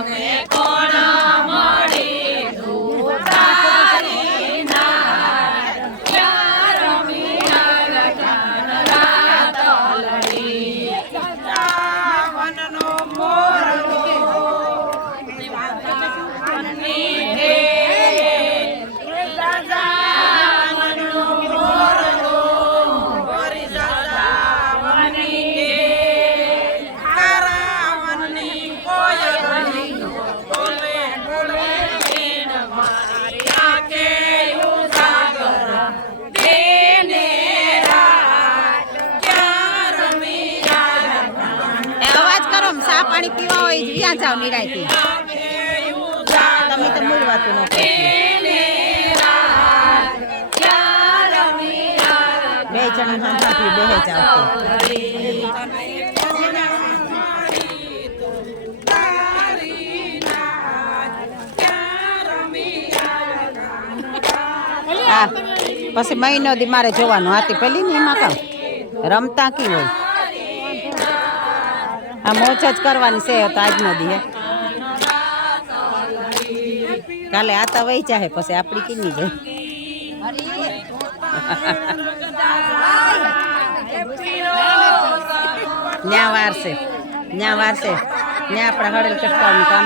Amen. ક્યાં જાવ નિરાયતી. તમે તો મૂળ વાતું ન કરતી બે જણ હાંફાથી બે જાવ પછી મહિનો દી મારે જોવાનું હાથી પેલી ને એમાં કામ? રમતા કી હોય? આ મોજ જ કરવાની છે તો આજનો દી હે કાલે આ તો વહી જાહે પછી આપણી કીની જાય ન્યા વાર છે ન્યા વાર છે ન્યા આપણે હળેલ કટકાવનું કામ